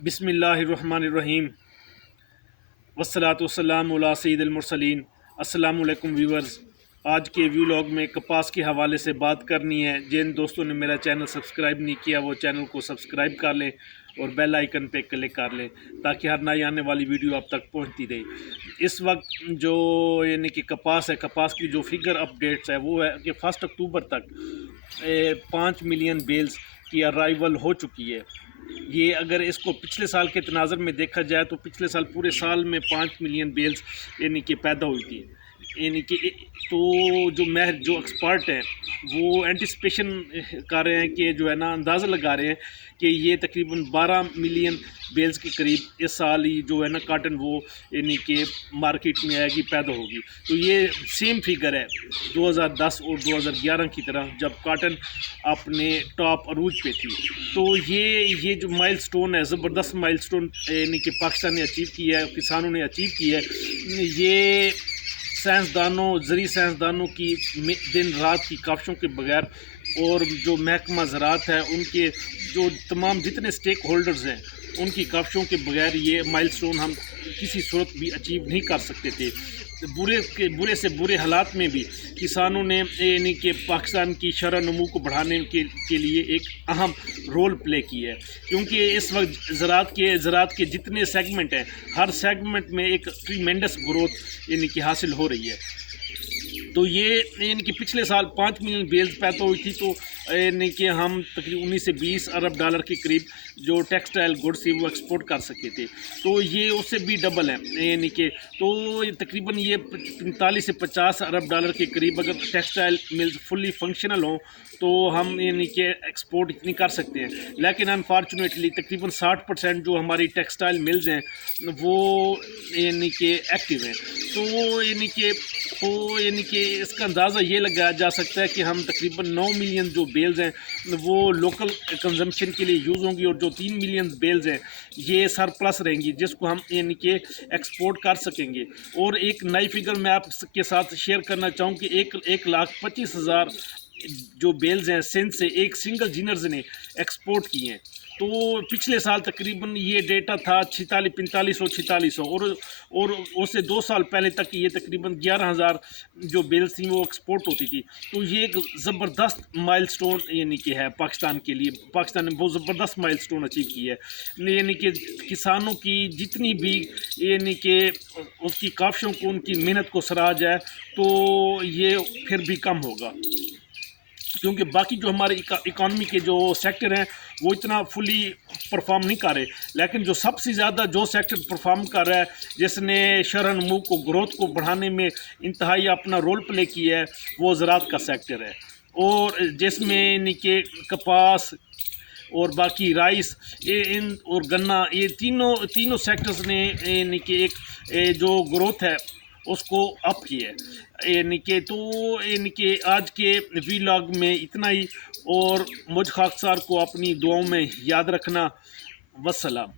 بسم اللہ الرحمن الرحیم والصلاۃ والسلام علی سید المرسلین۔ السلام علیکم ویورز، آج کے ویولاگ میں کپاس کے حوالے سے بات کرنی ہے۔ جن دوستوں نے میرا چینل سبسکرائب نہیں کیا وہ چینل کو سبسکرائب کر لیں اور بیل آئیکن پہ کلک کر لیں تاکہ ہر نئی آنے والی ویڈیو آپ تک پہنچتی رہے۔ اس وقت جو یعنی کہ کپاس ہے، کپاس کی جو فگر اپڈیٹس ہے وہ ہے کہ 1 اکتوبر تک 5 ملین بیلز کی ارائیول ہو چکی ہے۔ یہ اگر اس کو پچھلے سال کے تناظر میں دیکھا جائے تو پچھلے سال پورے سال میں 5 ملین بیلز یعنی کہ پیدا ہوئی تھی۔ یعنی کہ تو جو ایکسپرٹ ہیں وہ اینٹیسپیشن کر رہے ہیں کہ جو ہے نا اندازہ لگا رہے ہیں کہ یہ تقریباً 12 ملین بیلز کے قریب اس سال ہی جو ہے نا کاٹن وہ یعنی کہ مارکیٹ میں آئے گی، پیدا ہوگی۔ تو یہ سیم فگر ہے 2010 اور 2011 کی طرح جب کاٹن اپنے ٹاپ عروج پہ تھی۔ تو یہ جو مائل سٹون ہے، زبردست مائل سٹون یعنی کہ پاکستان نے اچیو کی ہے، کسانوں نے اچیو کی ہے۔ یہ زرعی سائنسدانوں کی دن رات کی کاوشوں کے بغیر اور جو محکمہ زراعت ہے ان کے جو تمام جتنے سٹیک ہولڈرز ہیں ان کی کاوشوں کے بغیر یہ مائل سٹون ہم کسی صورت بھی اچیو نہیں کر سکتے تھے۔ برے سے برے حالات میں بھی کسانوں نے یعنی کہ پاکستان کی شرح نمو کو بڑھانے کے لیے ایک اہم رول پلے کی ہے، کیونکہ اس وقت زراعت کے جتنے سیگمنٹ ہیں ہر سیگمنٹ میں ایک ٹریمینڈس گروتھ یعنی کہ حاصل ہو رہی ہے۔ تو یہ یعنی کہ پچھلے سال 5 ملین بیلز پیدا ہوئی تھی، تو یعنی کہ ہم تقریباً 19 سے 20 ارب ڈالر کے قریب جو ٹیکسٹائل گڈس تھی وہ ایکسپورٹ کر سکے تھے۔ تو یہ اس سے بھی ڈبل ہے، یعنی کہ تو تقریباً یہ 45 سے 50 ارب ڈالر کے قریب اگر ٹیکسٹائل ملز فلی فنکشنل ہوں تو ہم یعنی کہ ایکسپورٹ اتنی کر سکتے ہیں۔ لیکن انفارچونیٹلی تقریباً 60% جو ہماری ٹیکسٹائل ملز ہیں وہ یعنی کہ ایکٹیو ہیں۔ تو یعنی کہ اس کا اندازہ یہ لگایا جا سکتا ہے کہ ہم تقریباً 9 ملین جو بیلز ہیں وہ لوکل کنزمپشن کے لیے یوز ہوں گی، اور جو 3 ملین بیلز ہیں یہ سرپلس رہیں گی جس کو ہم یعنی کہ ایکسپورٹ کر سکیں گے۔ اور ایک نئی فگر میں آپ کے ساتھ شیئر کرنا چاہوں کہ 1,25,000 جو بیلز ہیں سندھ سے ایک سنگل جینرز نے ایکسپورٹ کی ہیں۔ تو پچھلے سال تقریباً یہ ڈیٹا تھا 4500 اور اس سے 2 سال پہلے تک یہ تقریباً 11,000 جو بیلز تھیں وہ ایکسپورٹ ہوتی تھی۔ تو یہ ایک زبردست مائل سٹون یعنی کہ ہے پاکستان کے لیے، پاکستان نے بہت زبردست مائل سٹون اچیو کی ہے۔ یعنی کہ کسانوں کی جتنی بھی یعنی کہ اس کی کاوشوں کو، ان کی محنت کو سراہا جائے تو یہ پھر بھی کم ہوگا، کیونکہ باقی جو ہمارے اکانومی کے جو سیکٹر ہیں وہ اتنا فلی پرفارم نہیں کر رہے، لیکن جو سب سے زیادہ جو سیکٹر پرفارم کر رہا ہے، جس نے شرح نمو کو، گروتھ کو بڑھانے میں انتہائی اپنا رول پلے کیا ہے، وہ زراعت کا سیکٹر ہے۔ اور جس میں یعنی کہ کپاس اور باقی رائس اور گنا، یہ تینوں سیکٹرز نے یعنی کہ ایک جو گروتھ ہے اس کو اپ کیا ہے۔ یعنی کہ آج کے ویلاگ میں اتنا ہی، اور مجھ خاکسار کو اپنی دعاؤں میں یاد رکھنا۔ والسلام۔